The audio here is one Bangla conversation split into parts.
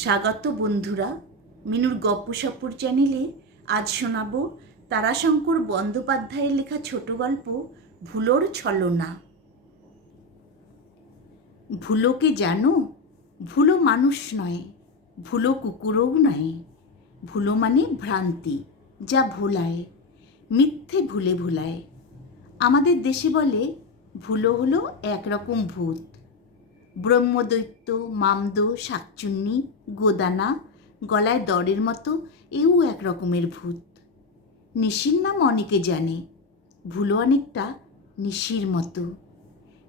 স্বাগত বন্ধুরা, মিনুর গপ্পসপ্পর চ্যানেলে আজ শোনাব তারাশঙ্কর বন্দ্যোপাধ্যায়ের লেখা ছোট গল্প ভুলোর ছলনা। ভুলোকে জানো? ভুলো মানুষ নয়, ভুলো কুকুরও নয়। ভুলো মানে ভ্রান্তি, যা ভোলায়, মিথ্যে ভুলে ভোলায়। আমাদের দেশে বলে ভুলো হলো একরকম ভূত। ব্রহ্মদৈত্য, মামদো, শাকচুন্নি, গোদানা, গলায় দড়ের মতো এও এক রকমের ভূত। নিশির নাম অনেকে জানে, ভুলো অনেকটা নিশির মতো।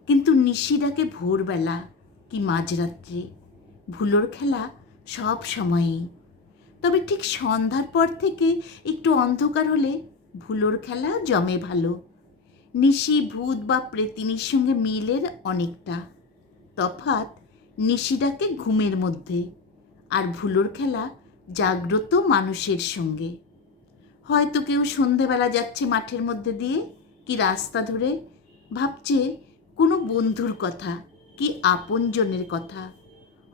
কিন্তু নিশি ডাকে ভোরবেলা কি মাঝরাত্রে, ভুলোর খেলা সব সময়েই। তবে ঠিক সন্ধ্যার পর থেকে একটু অন্ধকার হলে ভুলোর খেলা জমে ভালো। নিশি ভূত বা প্রেতিনীর সঙ্গে মিলের অনেকটা। তফাৎ নিশি ডাকে ঘুমের মধ্যে, আর ভুলোর খেলা জাগ্রত মানুষের সঙ্গে। হয়তো কেউ সন্ধেবেলা যাচ্ছে মাঠের মধ্যে দিয়ে কি রাস্তা ধরে, ভাবছে কোনো বন্ধুর কথা কি আপনজনের কথা।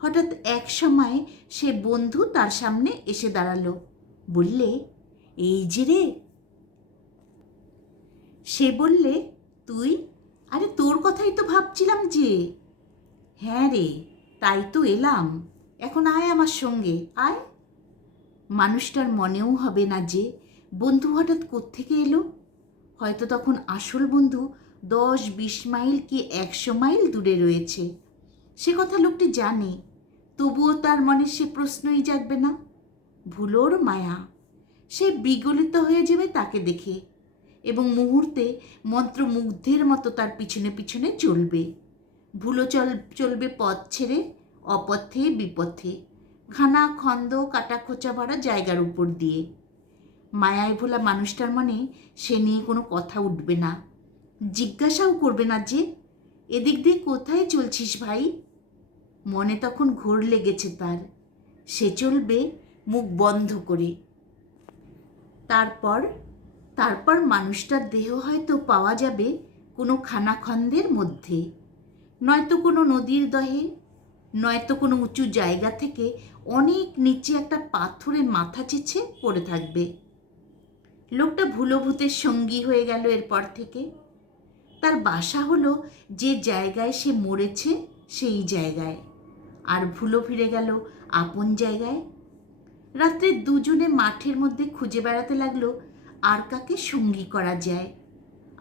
হঠাৎ এক সময় সে বন্ধু তার সামনে এসে দাঁড়ালো, বললে, এই যে রে। সে বললে, তুই? আরে তোর কথাই তো ভাবছিলাম যে। হ্যাঁ রে, তাই তো এলাম। এখন আয় আমার সঙ্গে, আয়। মানুষটার মনেও হবে না যে বন্ধু হঠাৎ কোত্থেকে এলো। হয়তো তখন আসল বন্ধু 10-20 মাইল কি 100 মাইল দূরে রয়েছে। সে কথা লোকটি জানে, তবুও তার মনে সে প্রশ্নই জাগবে না। ভুলোর মায়া, সে বিগলিত হয়ে যাবে তাকে দেখে, এবং মুহূর্তে মন্ত্রমুগ্ধের মতো তার পিছনে পিছনে চলবে। ভুলো চলবে পথ ছেড়ে, অপথে বিপথে, খানা খন্দ কাটা খোঁচা ভরা জায়গার উপর দিয়ে। মায়ায় ভোলা মানুষটার মনে সে নিয়ে কোনো কথা উঠবে না, জিজ্ঞাসাও করবে না যে, এদিক দিয়ে কোথায় চলছিস ভাই। মনে তখন ঘোর লেগেছে তার, সে চলবে মুখ বন্ধ করে। তারপর মানুষটার দেহ হয়তো পাওয়া যাবে কোনো খানাখন্দের মধ্যে, নয়তো কোনো নদীর দহে, নয়তো কোনো উঁচু জায়গা থেকে অনেক নিচে একটা পাথরে মাথা চেঁচে পড়ে থাকবে। লোকটা ভুলো ভূতের সঙ্গী হয়ে গেল এরপর থেকে। তার বাসা হলো যে জায়গায় সে মরেছে সেই জায়গায়, আর ভুলো ফিরে গেল আপন জায়গায়। রাত্রে দুজনে মাঠের মধ্যে খুঁজে বেড়াতে লাগলো আর কাকে সঙ্গী করা যায়।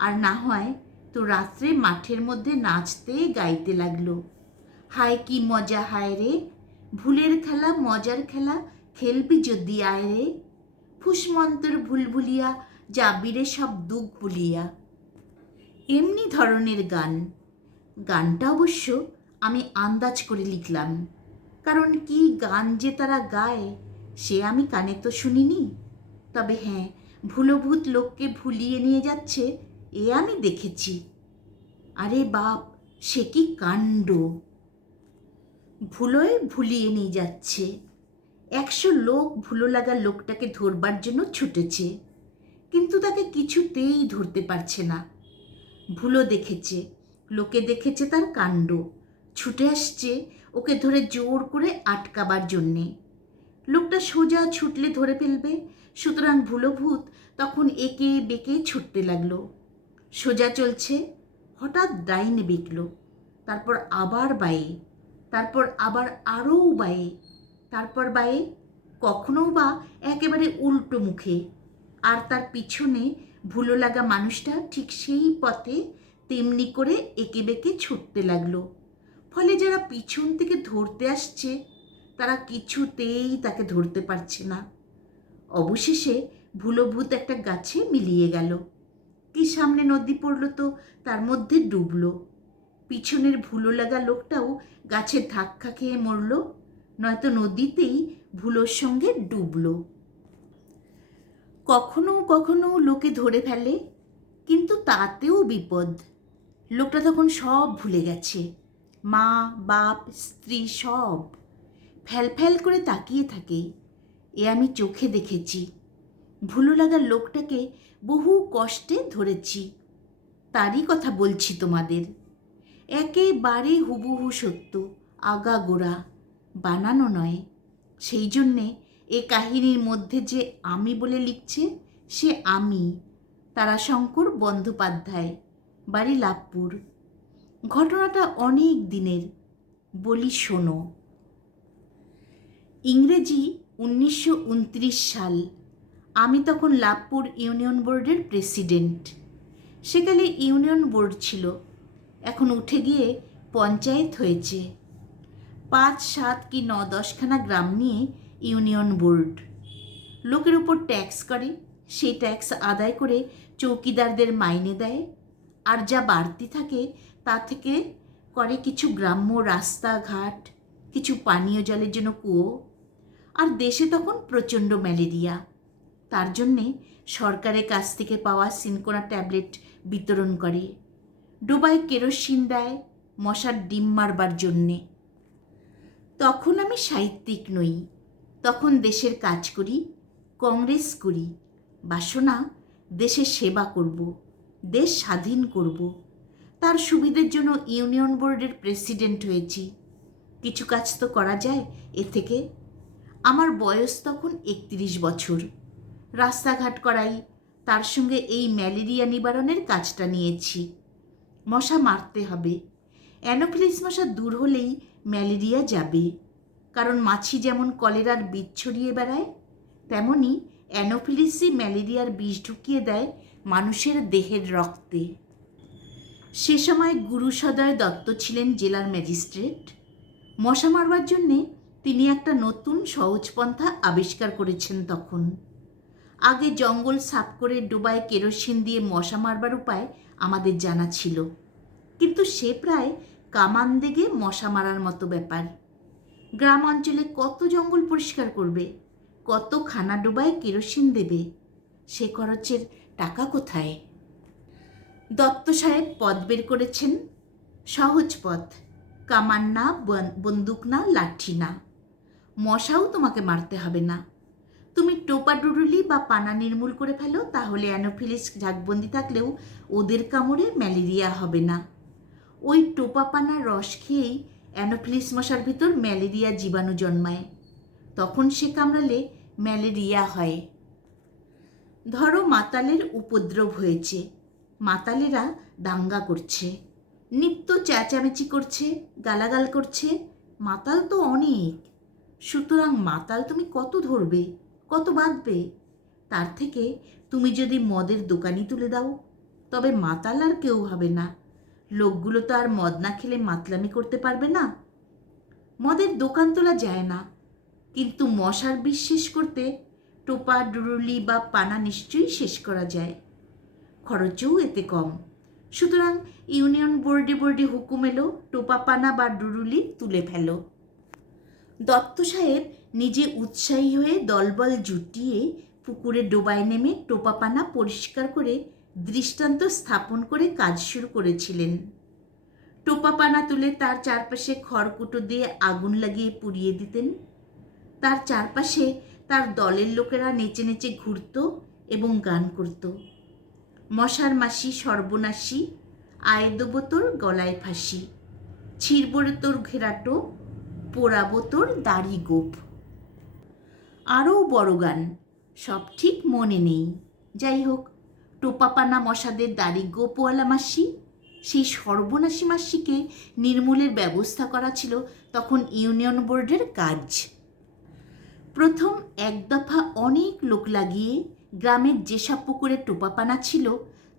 আর না হয় তো রাত্রে মাঠের মধ্যে নাচতে গাইতে লাগলো, হায় কি মজা হায় রে, ভুলের খেলা মজার খেলা, খেলবি যদি আয় রে, ফুসমন্তর ভুল ভুলিয়া যাবি রে সব দুঃখ ভুলিয়া। এমনি ধরনের গান। গানটা অবশ্য আমি আন্দাজ করে লিখলাম, কারণ কি গান যে তারা গায় সে আমি কানে তো শুনিনি। তবে হ্যাঁ, ভুলোভূত লোককে ভুলিয়ে নিয়ে যাচ্ছে এ আমি দেখেছি। আরে বাপ, সে কি কাণ্ড! ভুলোয় ভুলিয়ে নিয়ে যাচ্ছে। 100 লোক ভুলো লাগা লোকটাকে ধরবার জন্য ছুটেছে, কিন্তু তাকে কিছুতেই ধরতে পারছে না। ভুলো দেখেছে, লোকে দেখেছে তার কাণ্ড, ছুটে আসছে ওকে ধরে জোর করে আটকাবার জন্যে। লোকটা সোজা ছুটলে ধরে ফেলবে, সুতরাং ভুলোভূত তখন একে বেঁকে ছুটতে লাগলো। সোজা চলছে, হঠাৎ ডাইনে বেঁকল, তারপর আবার বায়ে, তারপর আবার আরও বায়ে, তারপর বায়ে, কখনো বা একেবারে উল্টো মুখে। আর তার পিছনে ভুলো লাগা মানুষটা ঠিক সেই পথে তেমনি করে একে বেঁকে ছুটতে লাগলো। ফলে যারা পিছন থেকে ধরতে আসছে তারা কিছুতেই তাকে ধরতে পারছে না। অবশেষে ভুলোভূত একটা গাছে মিলিয়ে গেল। কি সামনে নদী পড়ল তো তার মধ্যে ডুবলো। পিছনের ভুলো লাগা লোকটাও গাছের ধাক্কা খেয়ে মরল, নয়তো নদীতেই ভুলোর সঙ্গে ডুবলো। কখনো কখনো লোকে ধরে ফেলে, কিন্তু তাতেও বিপদ। লোকটা তখন সব ভুলে গেছে, মা বাপ স্ত্রী সব। ফ্যাল ফ্যাল করে তাকিয়ে থাকে। এ আমি চোখে দেখেছি। ভুলো লাগা লোকটাকে বহু কষ্টে ধরেছি, তারই কথা বলছি তোমাদের। একেবারে হুবহু সত্য, আগাগোড়া, বানানো নয়। সেই জন্যে এ কাহিনীর মধ্যে যে আমি বলে লিখছে, সে আমি তারাশঙ্কর বন্দ্যোপাধ্যায়, বাড়ি লাভপুর। ঘটনাটা অনেক দিনের, বলি শোনো। ইংরেজি 1929 সাল। আমি তখন লাভপুর ইউনিয়ন বোর্ডের প্রেসিডেন্ট। সেকালে ইউনিয়ন বোর্ড ছিল, এখন উঠে গিয়ে পঞ্চায়েত হয়েছে। 5, 7 কি 9, 10খানা গ্রাম নিয়ে ইউনিয়ন বোর্ড। লোকের উপর ট্যাক্স করে, সেই ট্যাক্স আদায় করে চৌকিদারদের মাইনে দেয়, আর যা বাড়তি থাকে তা থেকে করে কিছু গ্রাম্য রাস্তাঘাট, কিছু পানীয় জলের জন্য কুয়ো। আর দেশে তখন প্রচণ্ড ম্যালেরিয়া, তার জন্যে সরকারের কাছ থেকে পাওয়া সিনকোনা ট্যাবলেট বিতরণ করে। ডোবায় কেরোসিন দেয় মশার ডিম মারবার জন্যে। তখন আমি সাহিত্যিক নই, তখন দেশের কাজ করি, কংগ্রেস করি, বাসনা দেশের সেবা করব, দেশ স্বাধীন করব। তার সুবিধের জন্য ইউনিয়ন বোর্ডের প্রেসিডেন্ট হয়েছি। কিছু কাজ তো করা যায় এ থেকে। আমার বয়স তখন 31 বছর। রাস্তাঘাট করাই, তার সঙ্গে এই ম্যালেরিয়া নিবারণের কাজটা নিয়েছি। মশা মারতে হবে, অ্যানোফিলিস মশা দূর হলেই ম্যালেরিয়া যাবে। কারণ মাছি যেমন কলেরার বীজ ছড়িয়ে বেড়ায়, তেমনি অ্যানোফিলিসই ম্যালেরিয়ার বিষ ঢুকিয়ে দেয় মানুষের দেহের রক্তে। সে সময় গুরুসদয় দত্ত ছিলেন জেলার ম্যাজিস্ট্রেট। মশা মারবার জন্যে তিনি একটা নতুন সহজ পন্থা আবিষ্কার করেছেন তখন। আগে জঙ্গল সাফ করে ডোবায় কেরোসিন দিয়ে মশা মারবার উপায় আমাদের জানা ছিল, কিন্তু সে প্রায় কামান দেগে মশা মারার মতো ব্যাপার। গ্রাম অঞ্চলে কত জঙ্গল পরিষ্কার করবে, কত খানা ডোবায় কেরোসিন দেবে, সে খরচের টাকা কোথায়? দত্ত সাহেব পথ বের করেছেন, সহজ পথ। কামান না, বন্দুক না, লাঠি না, মশাও তোমাকে মারতে হবে না। তুমি টোপা ডুডুলি বা পানা নির্মূল করে ফেলো, তাহলে অ্যানোফিলিস ঝাঁকবন্দি থাকলেও ওদের কামড়ে ম্যালেরিয়া হবে না। ওই টোপা পানার রস খেয়েই অ্যানোফিলিস মশার ভিতর ম্যালেরিয়া জীবাণু জন্মায়, তখন সে কামড়ালে ম্যালেরিয়া হয়। ধরো মাতালের উপদ্রব হয়েছে, মাতালেরা দাঙ্গা করছে, নিত্য চেঁচামেচি করছে, গালাগাল করছে। মাতাল তো অনেক, সুতরাং মাতাল তুমি কত ধরবে, কত বাঁধবে? তার থেকে তুমি যদি মদের দোকানি তুলে দাও, তবে মাতাল আর কেউ হবে না। লোকগুলো তো আর মদ না খেলে মাতলামি করতে পারবে না। মদের দোকান তোলা যায় না, কিন্তু মশার বিষ শেষ করতে টোপা ডুরুলি বা পানা নিশ্চয়ই শেষ করা যায়, খরচও এতে কম। সুতরাং ইউনিয়ন বোর্ডে বোর্ডে হুকুম এলো, টোপা পানা বা ডুরুলি তুলে ফেলো। দত্ত সাহেব নিজে উৎসাহী হয়ে দলবল জুটিয়ে পুকুরে ডোবায় নেমে টোপা পানা পরিষ্কার করে দৃষ্টান্ত স্থাপন করে কাজ শুরু করেছিলেন। টোপা পানা তুলে তার চারপাশে খড়কুটো দিয়ে আগুন লাগিয়ে পুড়িয়ে দিতেন। তার চারপাশে তার দলের লোকেরা নেচে নেচে ঘুরত এবং গান করত। মশার মাসি সর্বনাশী, আয় দেবো তোর গলায় ফাঁসি, ছিড়বো তোর ঘেরাটো, পোড়াবো তোর দাড়ি গোপ। আরও বড় গান, সব ঠিক মনে নেই। যাই হোক, টোপাপানা মশাদের দাড়ি গোপওয়ালা মাসি, সেই সর্বনাশী মাসিকে নির্মূলের ব্যবস্থা করা ছিল তখন ইউনিয়ন বোর্ডের কাজ। প্রথম এক দফা অনেক লোক লাগিয়ে গ্রামের যেসব পুকুরে টোপাপানা ছিল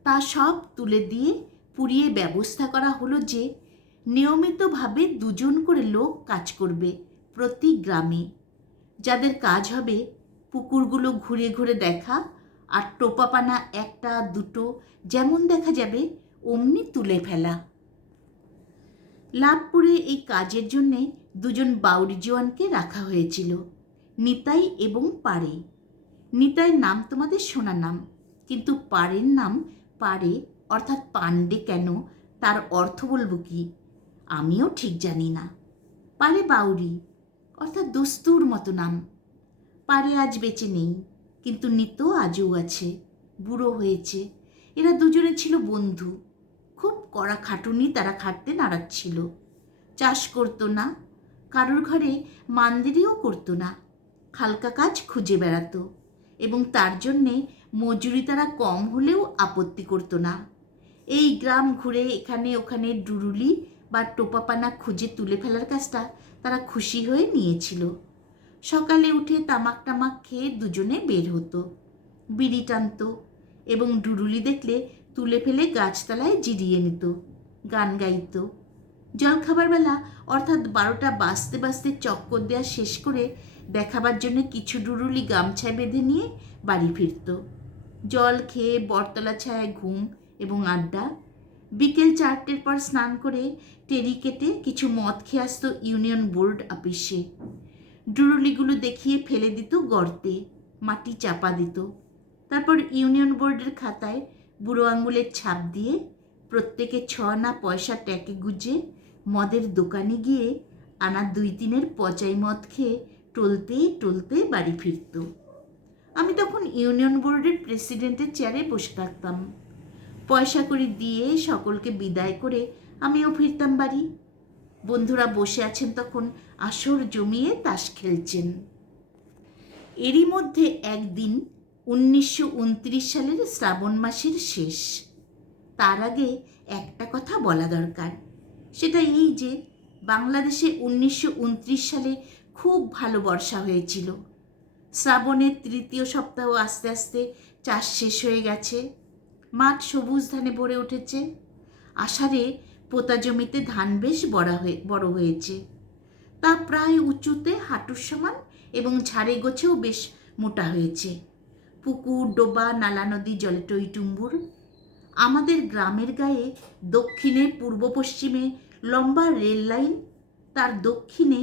তা সব তুলে দিয়ে পুড়িয়ে ব্যবস্থা করা হলো যে নিয়মিতভাবে 2 জন করে লোক কাজ করবে প্রতি গ্রামে, যাদের কাজ হবে পুকুরগুলো ঘুরে ঘুরে দেখা আর টোপাপানা 1টা 2টো যেমন দেখা যাবে অমনি তুলে ফেলা। লাভপুরে এই কাজের জন্যে 2 জন বাউরি জওয়ানকে রাখা হয়েছিল, নিতাই এবং পাড়ে। নিতাইয়ের নাম তোমাদের শোনা নাম, কিন্তু পাড়ের নাম পাড়ে অর্থাৎ পাণ্ডে কেন, তার অর্থ বলবো কি আমিও ঠিক জানি না। পাড়ে বাউরি অর্থাৎ দস্তুর মতো নাম। পাড়ে আজ বেঁচে নেই, কিন্তু নিত আজও আছে, বুড়ো হয়েছে। এরা দুজনে ছিল বন্ধু, খুব কড়া খাটুনি তারা খাটতে নাড়াচ্ছিল। চাষ করতো না, কারোর ঘরে মান্দিরিও করতো না, হালকা কাজ খুঁজে বেড়াতো এবং তার জন্যে মজুরি তারা কম হলেও আপত্তি করতো না। এই গ্রাম ঘুরে এখানে ওখানে ডুরুলি বা টোপাপানা খুঁজে তুলে ফেলার কাজটা তারা খুশি হয়ে নিয়েছিল। সকালে উঠে তামাক টামাক খেয়ে দুজনে বের হতো, বিড়ি টানত এবং ডুরুলি দেখলে তুলে ফেলে গাছতলায় জিরিয়ে নিত, গান গাইত। জলখাবার বেলা অর্থাৎ 12টা বাজতে বাজতে চক্কর দেওয়া শেষ করে দেখাবার জন্য কিছু ডুরুলি গামছায় বেঁধে নিয়ে বাড়ি ফিরত। জল খেয়ে বটতলা ছায়ায় ঘুম এবং আড্ডা। বিকেল 4টের পর স্নান করে টেরি কেটে কিছু মদ খেয়ে আসতো ইউনিয়ন বোর্ড অফিসে। ডুরুলিগুলো দেখিয়ে ফেলে দিত গর্তে, মাটি চাপা দিত। তারপর ইউনিয়ন বোর্ডের খাতায় বুড়ো আঙুলের ছাপ দিয়ে প্রত্যেকে 6 আনা পয়সা ট্যাকে গুজে মদের দোকানে গিয়ে আনা 2-3 পচাই মদ খেয়ে টলতে টলতে বাড়ি ফিরত। আমি তখন ইউনিয়ন বোর্ডের প্রেসিডেন্টের চেয়ারে বসে থাকতাম। পয়সা করে দিয়ে সকলকে বিদায় করে আমিও ফিরতাম বাড়ি। বন্ধুরা বসে আছেন তখন আসর জমিয়ে তাস খেলছেন। এরই মধ্যে একদিন 1929 সালের শ্রাবণ মাসের শেষ। তার আগে একটা কথা বলা দরকার, সেটা এই যে বাংলাদেশে 1929 সালে খুব ভালো বর্ষা হয়েছিল। শ্রাবণের 3য় সপ্তাহ আস্তে আস্তে চাষ শেষ হয়ে গেছে, মাঠ সবুজ ধানে ভরে উঠেছে। আষাঢ়ে পোতা জমিতে ধান বেশ বড় হয়েছে, তা প্রায় উঁচুতে হাঁটুর সমান এবং ঝাড়ে গোছেও বেশ মোটা হয়েছে। পুকুর ডোবা নালা নদী জলে টইটুম্বুর। আমাদের গ্রামের গায়ে দক্ষিণে পূর্ব পশ্চিমে লম্বা রেল লাইন, তার দক্ষিণে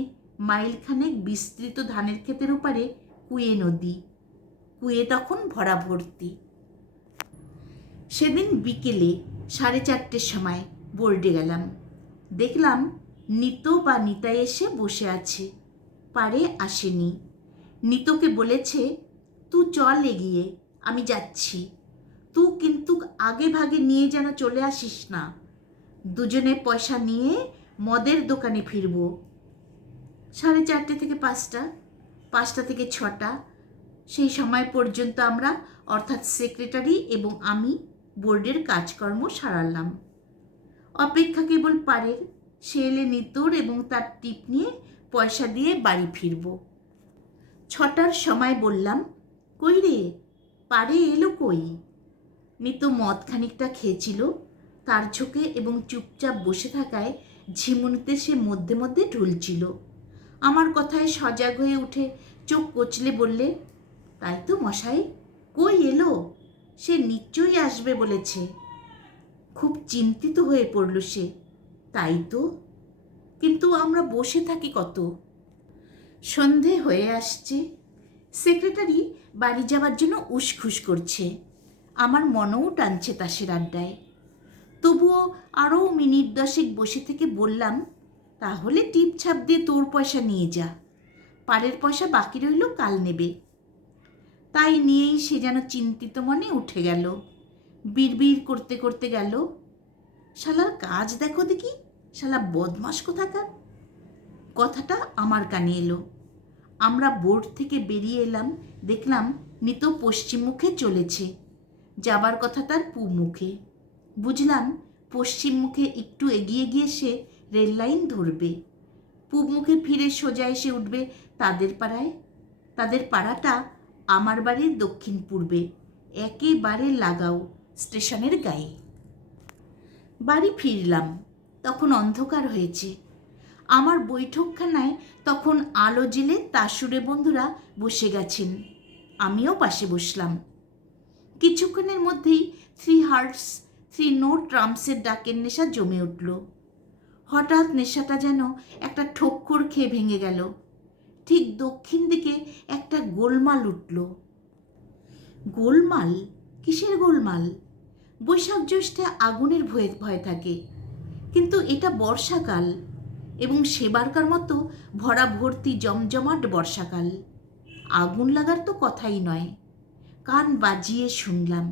মাইলখানেক বিস্তৃত ধানের ক্ষেতের ওপারে কুয়ে নদী। কুয়ে তখন ভরা ভর্তি। সেদিন বিকেলে 4:30 সময় বোর্ডে গেলাম। দেখলাম নিতো বা নিতাই এসে বসে আছে, পারে আসেনি। নিতোকে বলেছে, তুই চল এগিয়ে, আমি যাচ্ছি, তুই কিন্তু আগে ভাগে নিয়ে যেন চলে আসিস না। দুজনে পয়সা নিয়ে মদের দোকানে ফিরব। 4:30 থেকে 5টা, 5টা থেকে 6টা, সেই সময় পর্যন্ত আমরা অর্থাৎ সেক্রেটারি এবং আমি বোর্ডের কাজকর্ম সারালাম। অপেক্ষা কেবল পারের, সে এলে নিতোর এবং তার টিপ নিয়ে পয়সা দিয়ে বাড়ি ফিরব। 6টার সময় বললাম, কই রে, পারে এলো কই? নিতো মদ খানিকটা খেয়েছিল, তার ঝোঁকে এবং চুপচাপ বসে থাকায় ঝিমুনিতে সে মধ্যে মধ্যে ঢুলছিল। আমার কথায় সজাগ হয়ে উঠে চোখ কচলে বললে, তাই তো মশাই, কই এলো? সে নিশ্চয়ই আসবে বলেছে। খুব চিন্তিত হয়ে পড়ল সে। তাই তো, কিন্তু আমরা বসে থাকি কত? সন্ধে হয়ে আসছে। সেক্রেটারি বাড়ি যাবার জন্য উসখুস করছে। আমার মনও টানছে তাসের আড্ডায়। তবুও আরও মিনিট 10 বসে থেকে বললাম, তাহলে টিপ ছাপ দিয়ে তোর পয়সা নিয়ে যা, পারের পয়সা বাকি রইল কাল নেবে। তাই নিয়েই সে যেন চিন্তিত মনে উঠে গেল। বিড়বিড় করতে করতে গেল, শালার কাজ দেখো দেখি, শালা বদমাস কোথাকার। কথাটা আমার কানে এলো। আমরা বোর্ড থেকে বেরিয়ে এলাম, দেখলাম নিতো পশ্চিম মুখে চলেছে, যাবার কথা তার পূব মুখে। বুঝলাম পশ্চিম মুখে একটু এগিয়ে গিয়ে সে রেল লাইন ধরবে, পূব মুখে ফিরে সোজা এসে উঠবে তাদের পাড়ায়। তাদের পাড়াটা আমার বাড়ির দক্ষিণ পূর্বে, একেবারে লাগাও স্টেশনের গায়ে। বাড়ি ফিরলাম, তখন অন্ধকার হয়েছে। আমার বৈঠকখানায় তখন আলো জেলে তাসুরে বন্ধুরা বসে গেছেন, আমিও পাশে বসলাম। কিছুক্ষণের মধ্যেই 3 হার্টস 3 নোট ট্রাম্পসের ডাকের নেশা জমে উঠল। হঠাৎ নেশাটা যেন একটা ঠোক্কর খেয়ে ভেঙে গেল। ঠিক দক্ষিণ দিকে একটা গোলমাল উঠল। গোলমাল? কিসের গোলমাল? বৈশাখ জ্যৈষ্ঠে আগুনের ভয় থাকে, কিন্তু এটা বর্ষাকাল এবং সেবারকার মতো ভরা ভর্তি জমজমাট বর্ষাকাল। আগুন লাগার তো কথাই নয়। কান বাজিয়ে শুনলাম।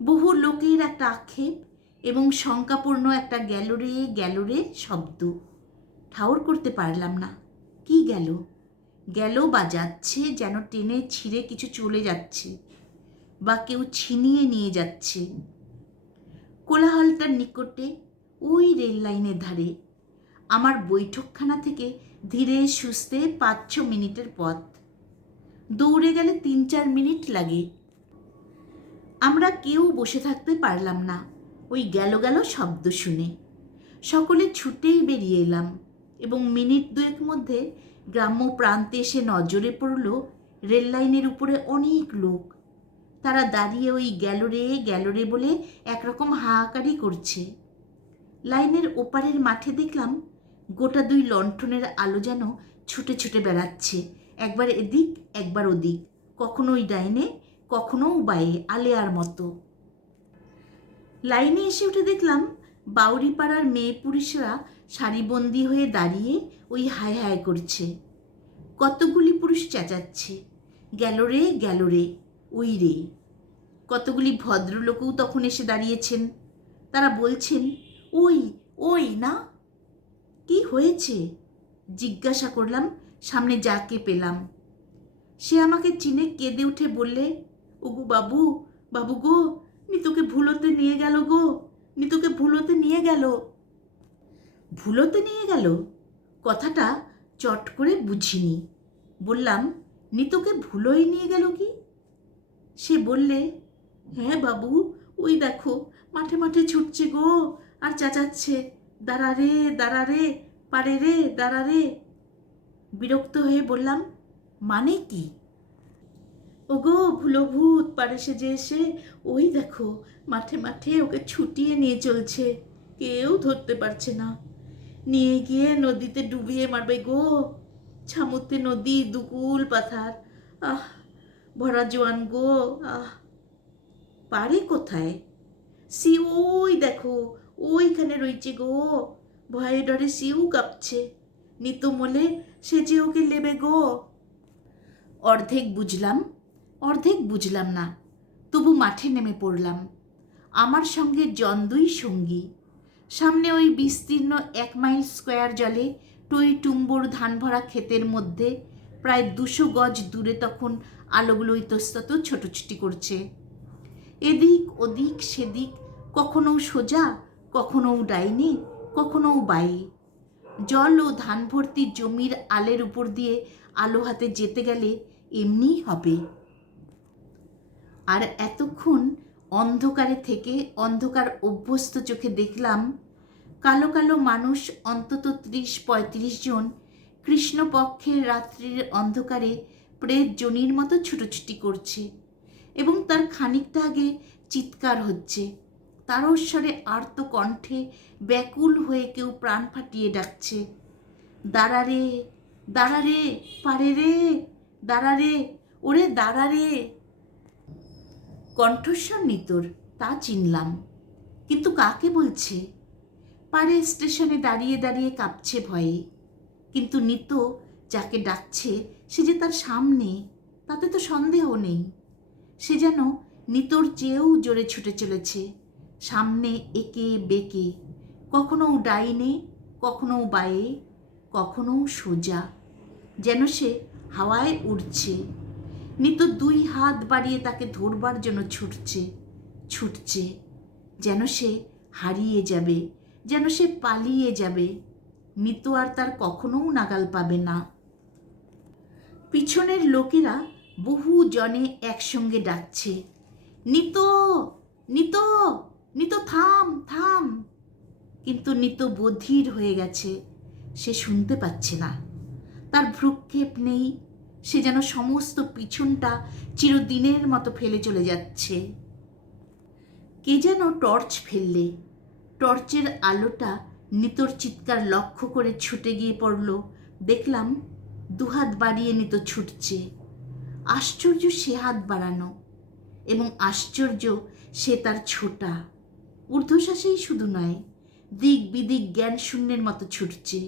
বহু লোকের একটা আক্ষেপ এবং শঙ্কাপূর্ণ একটা গ্যালোরে শব্দ। ঠাউর করতে পারলাম না কি গেল। গেল বা যাচ্ছে, যেন টেনে ছিঁড়ে কিছু চলে যাচ্ছে বা কেউ ছিনিয়ে নিয়ে যাচ্ছে। কোলাহলটার নিকটে ওই রেল লাইনের ধারে আমার বৈঠকখানা থেকে ধীরে সুস্থে 5-6 মিনিটের পথ। দৌড়ে গেলে 3-4 মিনিট লাগে। আমরা কেউ বসে থাকতে পারলাম না ওই গেল গেল শব্দ শুনে। সকলে ছুটেই বেরিয়ে এলাম এবং মিনিট 2 মধ্যে গ্রাম্য প্রান্তে এসে নজরে পড়ল রেল লাইনের উপরে অনেক লোক। তারা দাঁড়িয়ে ওই গেল রে বলে একরকম হাহাকারি করছে। লাইনের ওপারের মাঠে দেখলাম গোটা 2 লণ্ঠনের আলো যেন ছুটে ছুটে বেড়াচ্ছে, একবার এদিক একবার ওদিক, কখনো ওই ডাইনে কখনো বায়ে, আলেয়ার মতো। লাইনে এসে উঠে দেখলাম বাউরিপাড়ার মেয়ে পুরুষরা সারিবন্দি হয়ে দাঁড়িয়ে ওই হায় হায় করছে। কতগুলি পুরুষ চেঁচাচ্ছে, গেল রে, ওই রে। কতগুলি ভদ্রলোকও তখন এসে দাঁড়িয়েছেন। তারা বলছেন, ওই ওই না। কি হয়েছে জিজ্ঞাসা করলাম সামনে যাকে পেলাম। সে আমাকে চিনে কেঁদে উঠে বললে, ওগো বাবু, বাবু গো, নিতুকে ভুলোতে নিয়ে গেল গো, নিতুকে ভুলোতে নিয়ে গেল। ভুলোতে নিয়ে গেল কথাটা চট করে বুঝিনি। বললাম, নিতুকে ভুলোই নিয়ে গেল কি? সে বললে, হ্যাঁ বাবু, ওই দেখো মাঠে মাঠে ছুটছে গো আর চেঁচাচ্ছে, দাঁড়া রে, পারে রে, দাঁড়া রে। বিরক্ত হয়ে বললাম, মানে কি? ওগো ভুলো ভূত পারে সেজে এসে ওই দেখো মাঠে মাঠে ওকে ছুটিয়ে নিয়ে চলছে, কেউ ধরতে পারছে না। নিয়ে গিয়ে নদীতে ডুবিয়ে মারবে গো। ছামুতে নদী, দুকুল পাথার, আহ ভরা জোয়ান গো, আহ। পারে কোথায়? ওই দেখো ওইখানে রয়েছে গো। ভয়ে ডরে সিউ কাঁপছে। নিতো মলে সে যে ওকে লেবে গো। অর্ধেক বুঝলাম না, তবু মাঠে নেমে পড়লাম। আমার সঙ্গে জন্দুই সঙ্গী। সামনে ওই বিস্তীর্ণ 1 মাইল স্কোয়ার জলে টই টুম্বুর ধান ভরা ক্ষেতের মধ্যে প্রায় 200 গজ দূরে তখন আলোগুলো ইতস্তত ছোটোছুটি করছে। এদিক ওদিক সেদিক, কখনো সোজা, কখনো ডাইনে, কখনো বায়ে। জল ও ধান ভর্তি জমির আলের উপর দিয়ে আলো হাতে যেতে গেলে এমনিই হবে। আর এতক্ষণ অন্ধকারে থেকে অন্ধকার অভ্যস্ত চোখে দেখলাম কালো কালো মানুষ অন্তত 30-35 জন কৃষ্ণপক্ষের রাত্রির অন্ধকারে প্রেত জনির মতো ছুটোছুটি করছে এবং তার খানিকটা আগে চিৎকার হচ্ছে। তারস্বরে আর্ত কণ্ঠে ব্যাকুল হয়ে কেউ প্রাণ ফাটিয়ে ডাকছে, দাঁড়া রে, পারে রে, দাঁড়া রে, ওরে দাঁড়া রে। কণ্ঠস্বর নিতর, তা চিনলাম, কিন্তু কাকে বলছে? পারে স্টেশনে দাঁড়িয়ে দাঁড়িয়ে কাঁপছে ভয়ে, কিন্তু নিতো যাকে ডাকছে সে যে তার সামনে, তাতে তো সন্দেহ নেই। সে যেন নিতোর চেয়েও জোরে ছুটে চলেছে, সামনে একে বেঁকে, কখনো ডাইনে, কখনো বায়ে, কখনো সোজা, যেন সে হাওয়ায় উড়ছে। নিতো 2 হাত বাড়িয়ে তাকে ধরবার জন্য ছুটছে, যেন সে হারিয়ে যাবে, যেন সে পালিয়ে যাবে। নিতো আর তার কখনো নাগাল পাবে না। পিছনের লোকেরা বহু জনে একসঙ্গে ডাকছে, নিতো, নিতো, নিতো থাম থাম। কিন্তু নিতো বধির হয়ে গেছে, সে শুনতে পাচ্ছে না, তার ভ্রুক্ষেপ নেই। সে যেন সমস্ত পিছনটা চিরদিনের মতো ফেলে চলে যাচ্ছে। কে যেন টর্চ ফেললে, টর্চের আলোটা নিতোর চিৎকার লক্ষ্য করে ছুটে গিয়ে পড়ল। দেখলাম 2 হাত বাড়িয়ে নিতো ছুটছে। আশ্চর্য সে হাত বাড়ানো, এবং আশ্চর্য সে তার ছোটা। ঊর্ধ্বশ্বাসেই শুধু নয়, দিক বিদিক জ্ঞান শূন্যের মতো ছুটছে।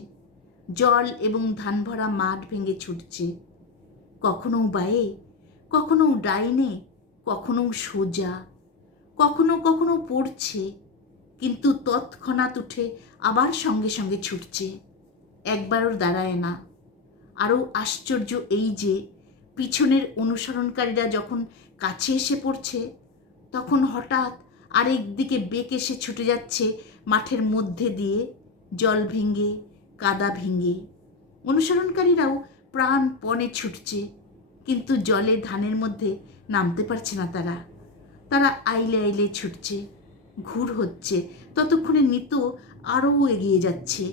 জল এবং ধান ভরা মাঠ ভেঙে ছুটছে, কখনো বায়ে, কখনো ডাইনে, কখনো সোজা, কখনো কখনো পড়ছে, কিন্তু তৎক্ষণাৎ উঠে আবার সঙ্গে সঙ্গে ছুটছে, একবারও দাঁড়ায় না। আরও আশ্চর্য এই যে পিছনের অনুসরণকারীরা যখন কাছে এসে পড়ছে তখন হঠাৎ আরেক দিকে বেঁকে এসে ছুটে যাচ্ছে মাঠের মধ্যে দিয়ে, জল ভেঙে, কাদা ভেঙে। অনুসরণকারীরাও প্রাণপণে ছুটছে, কিন্তু জলে ধানের মধ্যে নামতে পারছে না তারা। তারা আইলে আইলে ছুটছে, ঘুর হচ্ছে। ততক্ষণে নিতু আরও এগিয়ে যাচ্ছে।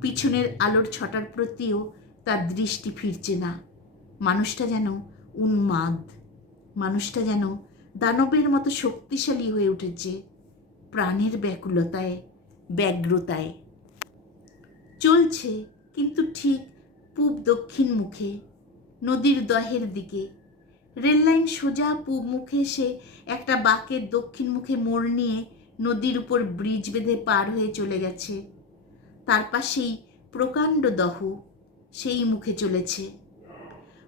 পিছনের আলোর ছটার প্রতিও তার দৃষ্টি ফিরছে না। মানুষটা যেন উন্মাদ, মানুষটা যেন দানবের মতো শক্তিশালী হয়ে উঠেছে, প্রাণের ব্যাকুলতায়, ব্যগ্রতায়। চলছে কিন্তু ঠিক পূব দক্ষিণ মুখে, নদীর দহের দিকে। রেললাইন সোজা পূব মুখে এসে একটা বাঁকের দক্ষিণ মুখে মোড় নিয়ে নদীর উপর ব্রিজ বেঁধে পার হয়ে চলে গেছে। তার পাশেই প্রকাণ্ড দহ সেই মুখে চলেছে।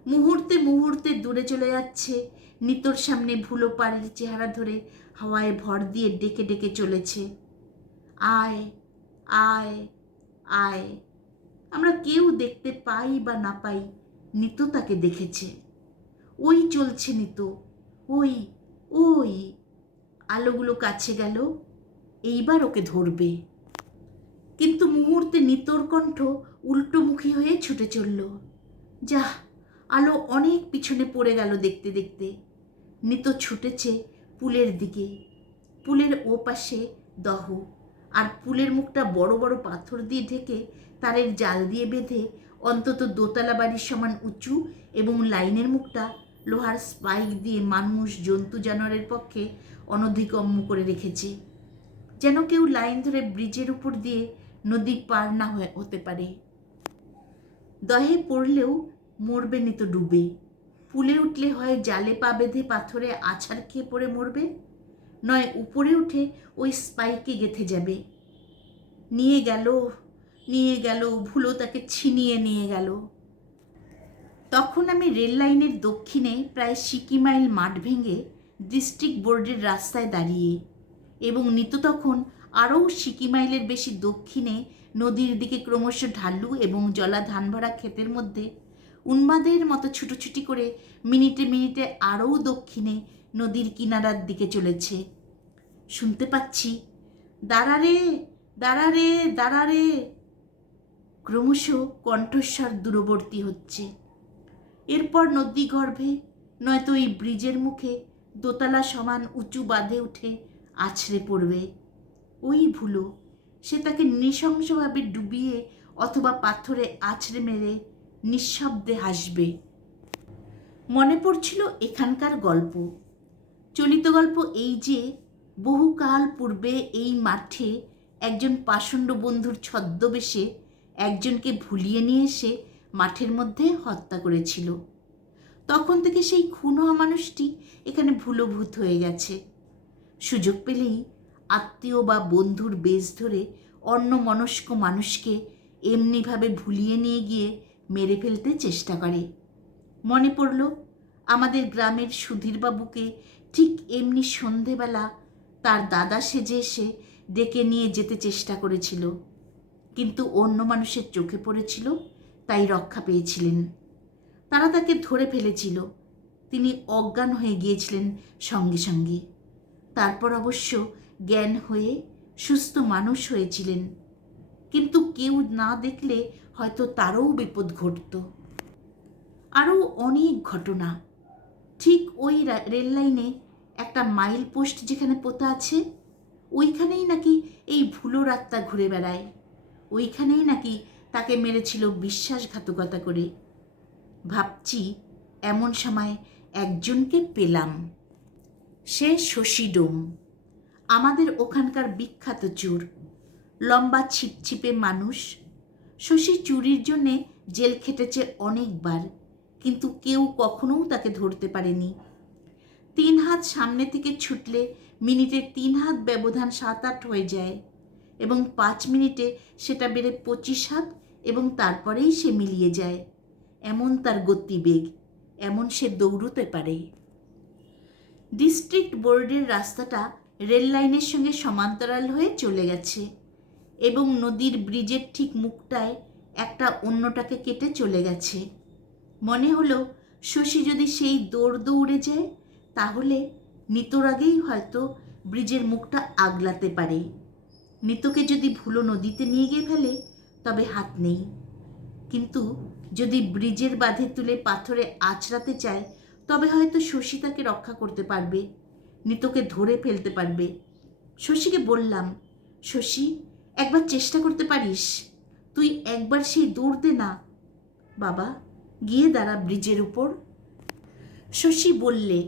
মুহূর্তে মুহূর্তে দূরে চলে যাচ্ছে। নিতর সামনে ভুলো পাড়ের চেহারা ধরে হাওয়ায় ভর দিয়ে ডেকে ডেকে চলেছে, আয় আয় আয়। আমরা কেউ দেখতে পাই বা না পাই, নিতু তাকে দেখেছে। ওই চলছে নিতু, ওই ওই। আলোগুলো কাছে গেল, এইবার ওকে ধরবে। কিন্তু মুহূর্তে নিতর কণ্ঠ উল্টোমুখী হয়ে ছুটে চলল। যাহ, আলো অনেক পিছনে পড়ে গেল দেখতে দেখতে। নিতু ছুটেছে পুলের দিকে। পুলের ওপাশে দহ, আর পুলের মুখটা বড় বড় পাথর দিয়ে ঢেকে তারের জাল দিয়ে বেঁধে অন্তত দোতলা বাড়ির সমান উঁচু, এবং লাইনের মুখটা লোহার স্পাইক দিয়ে মানুষ, জন্তু, জানোয়ারের পক্ষে অনধিগম্য করে রেখেছে, যেন কেউ লাইন ধরে ব্রিজের উপর দিয়ে নদী পার না হতে পারে। দহে পড়লেও মরবে নিতু ডুবে। পুলে উঠলে হয় জালে পা বেঁধে পাথরে আছাড় খেয়ে পড়ে মরবে, নয় উপরে উঠে ওই স্পাইকে গেঁথে যাবে। নিয়ে গেল, নিয়ে গেল, ভুলো তাকে ছিনিয়ে নিয়ে গেল। তখন আমি রেল লাইনের দক্ষিণে প্রায় সিকিমাইল মাঠ ভেঙে ডিস্ট্রিক্ট বোর্ডের রাস্তায় দাঁড়িয়ে, এবং নিতু তখন আরও সিকিমাইলের বেশি দক্ষিণে নদীর দিকে ক্রমশ ঢালু এবং জলা ধান ভরা ক্ষেতের মধ্যে উন্মাদের মতো ছুটোছুটি করে মিনিটে মিনিটে আরও দক্ষিণে নদীর কিনারার দিকে চলেছে। শুনতে পাচ্ছি, দাঁড়া রে, দাঁড়া রে, দাঁড়া রে। ক্রমশ কণ্ঠস্বর দূরবর্তী হচ্ছে। এরপর নদী গর্ভে নয়তো এই ব্রিজের মুখে দোতলা সমান উঁচু বাঁধে উঠে আছড়ে পড়বে ওই ভুলো। সে তাকে নৃশংসভাবে ডুবিয়ে অথবা পাথরে আছড়ে মেরে নিঃশব্দে হাসবে। মনে পড়ছিল এখানকার গল্প, চলিত গল্প এই যে বহুকাল পূর্বে এই মাঠে একজন পাষণ্ড বন্ধুর ছদ্মবেশে একজনকে ভুলিয়ে নিয়ে এসে মাঠের মধ্যে হত্যা করেছিল। তখন থেকে সেই খুন হওয়া মানুষটি এখানে ভুলোভূত হয়ে গেছে। সুযোগ পেলেই আত্মীয় বা বন্ধুর বেশ ধরে অন্যমনস্ক মানুষকে এমনিভাবে ভুলিয়ে নিয়ে গিয়ে মেরে ফেলতে চেষ্টা করে। মনে পড়ল আমাদের গ্রামের সুধীরবাবুকে ঠিক এমনি সন্ধেবেলা তার দাদা সেজে এসে ডেকে নিয়ে যেতে চেষ্টা করেছিল, কিন্তু অন্য মানুষের চোখে পড়েছিল, তাই রক্ষা পেয়েছিলেন। তারা তাকে ধরে ফেলেছিল, তিনি অজ্ঞান হয়ে গিয়েছিলেন সঙ্গে সঙ্গে। তারপর অবশ্য জ্ঞান হয়ে সুস্থ মানুষ হয়েছিলেন, কিন্তু কেউ না দেখলে হয়তো তারও বিপদ ঘটত। আরও অনেক ঘটনা। ঠিক ওই রেল লাইনে একটা মাইল পোস্ট যেখানে পোতা আছে, ওইখানেই নাকি এই ভুলোর আত্মা ঘুরে বেড়ায়। ওইখানেই নাকি তাকে মেরেছিল বিশ্বাসঘাতকতা করে। ভাবছি এমন সময় একজনকে পেলাম। সে শশী ডোম, আমাদের ওখানকার বিখ্যাত চোর। লম্বা ছিপছিপে মানুষ। শশী চুরির জন্যে জেল খেটেছে অনেকবার, কিন্তু কেউ কখনোও তাকে ধরতে পারেনি। 3 হাত সামনে থেকে ছুটলে মিনিটে 3 হাত ব্যবধান 7-8 হয়ে যায়, এবং 5 মিনিটে সেটা বেড়ে 25 হাত, এবং তারপরেই সে মিলিয়ে যায়। এমন তার গতিবেগ, এমন সে দৌড়তে পারে। ডিস্ট্রিক্ট বোর্ডের রাস্তাটা রেল লাইনের সঙ্গে সমান্তরাল হয়ে চলে গেছে, এবং নদীর ব্রিজের ঠিক মুখটায় একটা অন্যটাকে কেটে চলে গেছে। মনে হলো শশী যদি সেই দৌড়ে যায় তাহলে নিতোর আগেই হয়তো ব্রিজের মুখটা আগলাতে পারে। নিতোকে যদি ভুলো নদীতে নিয়ে গিয়ে ফেলে তবে হাত নেই, কিন্তু যদি ব্রিজের বাঁধে তুলে পাথরে আঁচড়াতে চায় তবে হয়তো শশী তাকে রক্ষা করতে পারবে, নিতোকে ধরে ফেলতে পারবে। শশীকে বললাম, শশী একবার চেষ্টা করতে পারিস, তুই একবার সেই দৌড় দে না। বাবা গিয়ে দাঁড়া ব্রিজের উপর। শশী বললে,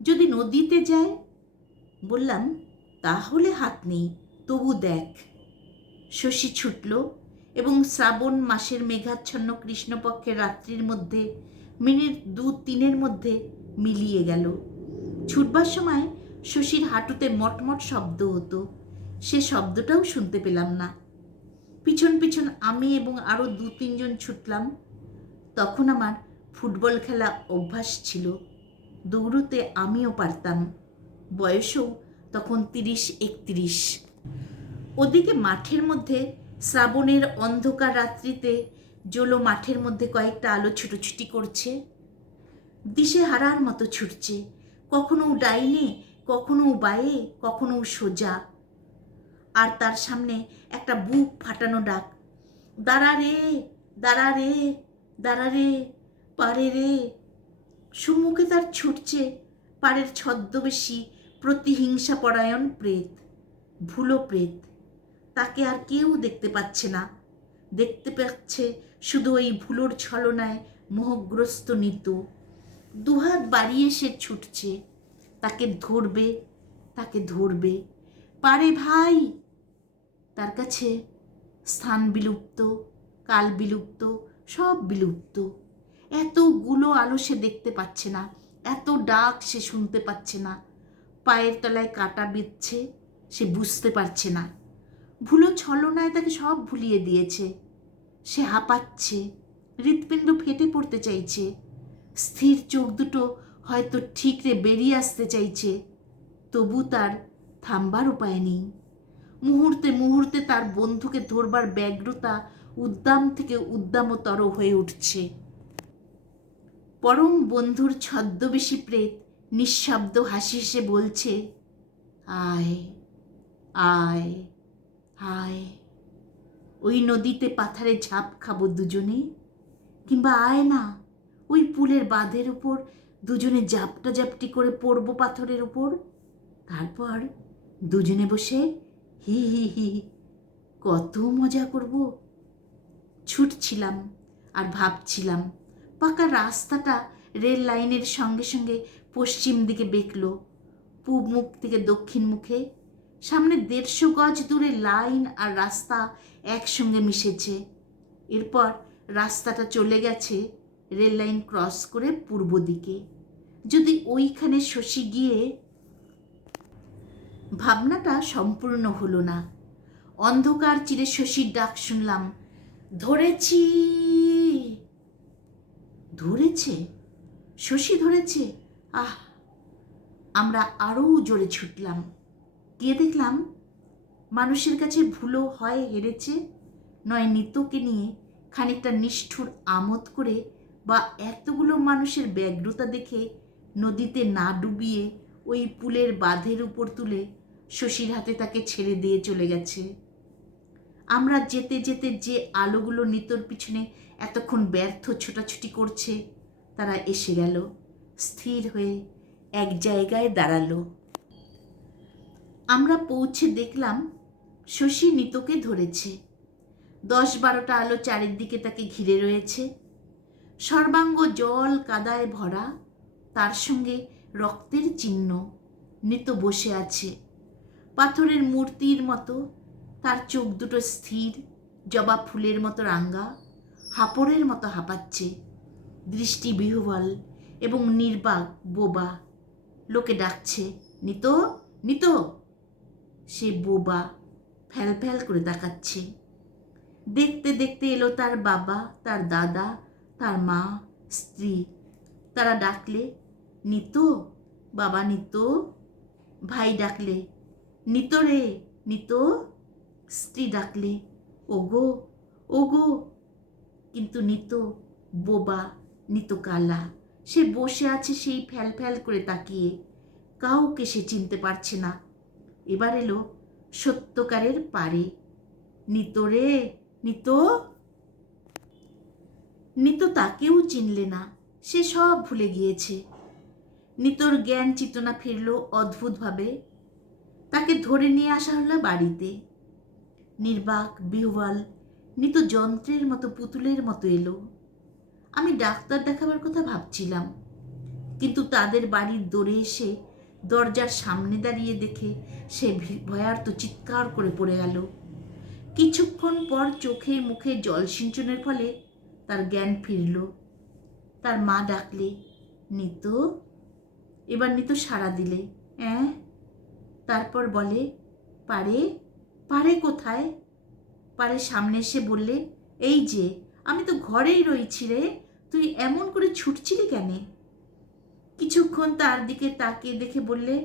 যদি নদীতে যায়? বললাম, তাহলে হাত নেই, তবু দেখ। শশী ছুটল এবং শ্রাবণ মাসের মেঘাচ্ছন্ন কৃষ্ণপক্ষের রাত্রির মধ্যে মিনিট 2-3 মধ্যে মিলিয়ে গেল। ছুটবার সময় শশীর হাঁটুতে মটমট শব্দ হতো, সে শব্দটাও শুনতে পেলাম না। পিছন পিছন আমি এবং আরও 2-3 জন ছুটলাম। তখন আমার ফুটবল খেলা অভ্যাস ছিল, দৌড়তে আমিও পারতাম, বয়সও তখন 30-31। ওদিকে মাঠের মধ্যে শ্রাবণের অন্ধকার রাত্রিতে জলো মাঠের মধ্যে কয়েকটা আলো ছুটোছুটি করছে, দিশে হারার মতো ছুটছে, কখনো ডাইনে, কখনো বায়ে, কখনো সোজা। আর তার সামনে একটা বুক ফাটানো ডাক, দাঁড়া রে, দাঁড়া রে, দাঁড়া রে, পারে রে। সম্মুখে তার ছুটছে পাড়ের ছদ্মবেশী প্রতিহিংসা পরায়ণ প্রেত, ভুলো প্রেত। তাকে আর কেউ দেখতে পাচ্ছে না, দেখতে পাচ্ছে শুধু ওই ভুলোর ছলনায় মোহগ্রস্ত নিতু। দুহাত বাড়িয়ে সে ছুটছে, তাকে ধরবে, তাকে ধরবে। পারে ভাই। তার কাছে স্থান বিলুপ্ত, কাল বিলুপ্ত, সব বিলুপ্ত। এতগুলো আলো সে দেখতে পাচ্ছে না, এত ডাক সে শুনতে পাচ্ছে না, পায়ের তলায় কাঁটা বিঁধছে সে বুঝতে পারছে না। ভুলো ছলনায় তাকে সব ভুলিয়ে দিয়েছে। সে হাঁপাচ্ছে, হৃৎপিণ্ড ফেটে পড়তে চাইছে, স্থির চোখ দুটো হয়তো ঠিকরে বেরিয়ে আসতে চাইছে, তবু তার থামবার উপায় নেই। মুহূর্তে মুহূর্তে তার বন্ধুকে ধরবার ব্যগ্রতা উদ্দাম থেকে উদ্দামতর হয়ে উঠছে। পরম বন্ধুর ছদ্মবেশী প্রেত নিঃশব্দ হাসি হেসে বলছে, আয় আয় আয়, ওই নদীতে পাথারে ঝাঁপ খাবো দুজনে, কিংবা আয় না, ওই পুলের বাঁধের উপর দুজনে জাপটা জাপটি করে পড়বো পাথরের উপর, তারপর দুজনে বসে হি হি হি কত মজা করব। ছুটছিলাম আর ভাবছিলাম। পাকা রাস্তাটা রেল লাইনের সঙ্গে সঙ্গে পশ্চিম দিকে বেঁকলো, পূব মুখ থেকে দক্ষিণ মুখে। সামনে 150 গজ দূরে লাইন আর রাস্তা একসঙ্গে মিশেছে। এরপর রাস্তাটা চলে গেছে রেল লাইন ক্রস করে পূর্ব দিকে। যদি ওইখানে শশী গিয়ে, ভাবনাটা সম্পূর্ণ হলো না। অন্ধকার চিরে শশীর ডাক শুনলাম, ধরেছি। ধরেছে, শশী ধরেছে। আহ! আমরা আরও জোরে ছুটলাম, গিয়ে দেখলাম মানুষের কাছে ভুলো হয় হেরেছে, নয় নিতোকে নিয়ে খানিকটা নিষ্ঠুর আমোদ করে বা এতগুলো মানুষের ব্যগ্রতা দেখে নদীতে না ডুবিয়ে ওই পুলের বাঁধের উপর তুলে শশীর হাতে তাকে ছেড়ে দিয়ে চলে গেছে। আমরা যেতে যেতে যে আলোগুলো নিতোর পিছনে এতক্ষণ ব্যর্থ ছোটাছুটি করছে তারা এসে গেল, স্থির হয়ে এক জায়গায় দাঁড়ালো। আমরা পৌঁছে দেখলাম শশী নিতোকে ধরেছে। 10-12টা আলো চারিদিকে তাকে ঘিরে রয়েছে, সর্বাঙ্গ জল কাদায় ভরা, তার সঙ্গে রক্তের চিহ্ন। নিতো বসে আছে পাথরের মূর্তির মতো, তার চোখ দুটো স্থির, জবা ফুলের মতো রাঙ্গা, হাঁপড়ের মতো হাঁপাচ্ছে, দৃষ্টি বিহ্বল এবং নির্বাক, বোবা। লোকে ডাকছে, নিতো, নিতো। সে বোবা, ফ্যাল ফ্যাল করে তাকাচ্ছে। দেখতে দেখতে এলো তার বাবা, তার দাদা, তার মা, স্ত্রী। তারা ডাকলে, নিতো, বাবা নিতো। ভাই ডাকলে, নিতো রে, নিতো। স্ত্রী ডাকলে, ওগো, ওগো। কিন্তু নিত বোবা, নিত কালা। সে বসে আছে সেই ফ্যাল ফ্যাল করে তাকিয়ে, কাউকে সে চিনতে পারছে না। এবার এলো সত্যকারের পারে। নিত রে, নিত। নিত তাকেও চিনলে না, সে সব ভুলে গিয়েছে। নিতর জ্ঞান চেতনা ফিরল অদ্ভুতভাবে। তাকে ধরে নিয়ে আসা হলো বাড়িতে। নির্বাক বিহ্বল নিত যন্ত্রের মতো, পুতুলের মতো এলো। আমি ডাক্তার দেখাবার কথা ভাবছিলাম, কিন্তু তাদের বাড়ির দৌড়ে এসে দরজার সামনে দাঁড়িয়ে দেখে সে ভয়ার্ত চিৎকার করে পড়ে গেল। কিছুক্ষণ পর চোখে মুখে জল সিঞ্চনের ফলে তার জ্ঞান ফিরল। তার মা ডাকলে, নিত। এবার নিত সাড়া দিলে, হ্যাঁ। তারপর বলে, পারে, পারে কোথায়? পারে সামনে এসে বললে, এই যে আমি তো ঘরেই রয়েছি রে, তুই এমন করে ছুটছিলি কেন? কিছুক্ষণ তার দিকে তাকিয়ে দেখে বললে,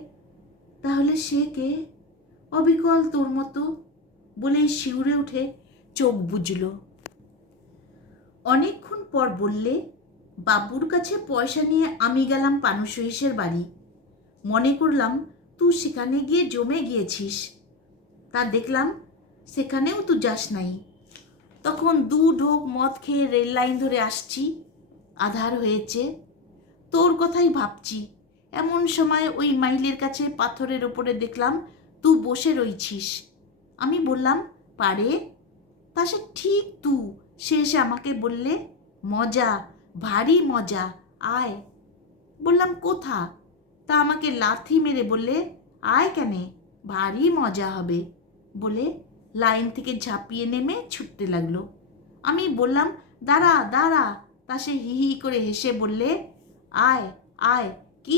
তাহলে সে কে? অবিকল তোর মতো। বলেই শিউরে উঠে চোখ বুজল। অনেকক্ষণ পর বললে, বাবুর কাছে পয়সা নিয়ে আমি গেলাম পানুসহিসের বাড়ি। মনে করলাম তুই সেখানে গিয়ে জমে গিয়েছিস। তা দেখলাম সেখানেও তুই যাস নাই। তখন 2 ঢোক মদ খেয়ে রেল লাইন ধরে আসছি, আধার হয়েছে। তোর কথাই ভাবছি। এমন সময় ওই মাইলের কাছে পাথরের ওপরে দেখলাম তুই বসে রইছিস। আমি বললাম, পারে? তা সে ঠিক সে এসে আমাকে বললে, মজা, ভারী মজা, আয়। বললাম, কোথা? তা আমাকে লাথি মেরে বললে, আয় কেনে, ভারী মজা হবে, বলে লাইন থেকে ঝাঁপিয়ে নেমে ছুটতে লাগলো। আমি বললাম, দাঁড়া দাঁড়া। তা সে হি হি করে হেসে বললে, আয় আয়। কি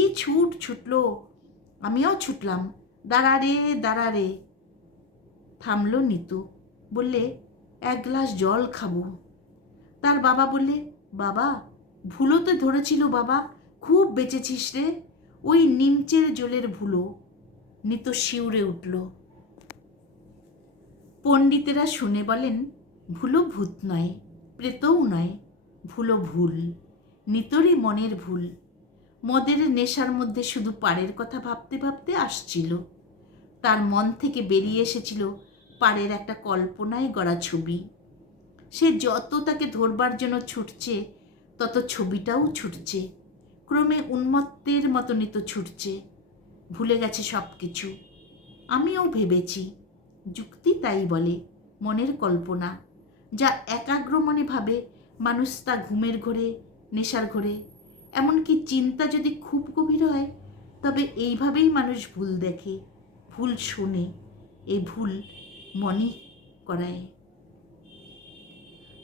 ছুটলো। আমিও ছুটলাম। দাঁড়া রে, দাঁড়া রে। থামলো নিতু, বললে, 1 গ্লাস জল খাবো। তার বাবা বললে, বাবা, ভুলোতে ধরেছিল বাবা, খুব বেঁচেছিস রে, ওই নিমচের জলের ভুলো। নিতু শিউরে উঠল। পণ্ডিতেরা শুনে বলেন, ভুলো ভূত নয়, প্রেতও নয়, ভুলো ভুল, নিতরই মনের ভুল। মদের নেশার মধ্যে শুধু পাড়ের কথা ভাবতে ভাবতে আসছিল। তার মন থেকে বেরিয়ে এসেছিল পাড়ের একটা কল্পনায় গড়া ছবি। সে যত তাকে ধরবার জন্য ছুটছে, তত ছবিটাও ছুটছে। ক্রমে উন্মত্তের মতো নিত ছুটছে, ভুলে গেছে সব কিছু। আমিও ভেবেছি, যুক্তি তাই বলে, মনের কল্পনা। যা একাগ্র মনে ভাবে মানুষ, তা ঘুমের ঘোরে, নেশার ঘোরে। এমনকি চিন্তা যদি খুব গভীর হয়, তবে এইভাবেই মানুষ ভুল দেখে, ভুল শোনে, এই ভুল মনে করায়।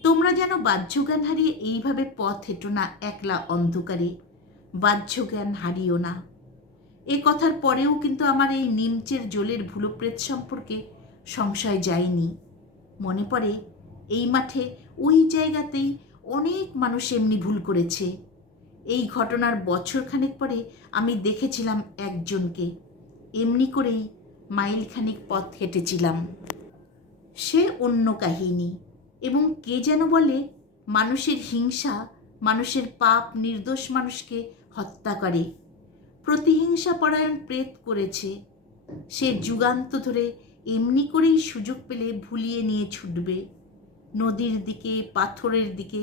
তোমরা যেন বাহ্যজ্ঞান হারিয়ে এইভাবে পথ হেঁটো না একলা অন্ধকারে। বাহ্যজ্ঞান হারিও না। এ কথার পরেও কিন্তু আমার এই নিমচের জলের ভুলোপ্রেত সম্পর্কে সংশয় যায়নি। মনে পড়ে, এই মাঠে ওই জায়গাতেই অনেক মানুষ এমনি ভুল করেছে। এই ঘটনার বছরখানেক পরে আমি দেখেছিলাম একজনকে, এমনি করেই মাইলখানেক পথ হেঁটেছিলাম। সে অন্য কাহিনী। এবং কে যেন বলে, মানুষের হিংসা, মানুষের পাপ নির্দোষ মানুষকে হত্যা করে। প্রতিহিংসা পরায়ণ প্রেত করেছে। সে যুগান্ত ধরে এমনি করেই সুযোগ পেলে ভুলিয়ে নিয়ে ছুটবে, নদীর দিকে, পাথরের দিকে,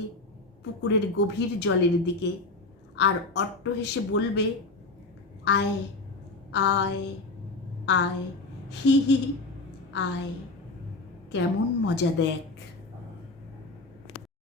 পুকুরের গভীর জলের দিকে, আর অট্ট হেসে বলবে, আয় আয় আয়, হি হি, আয়, কেমন মজা দেখ।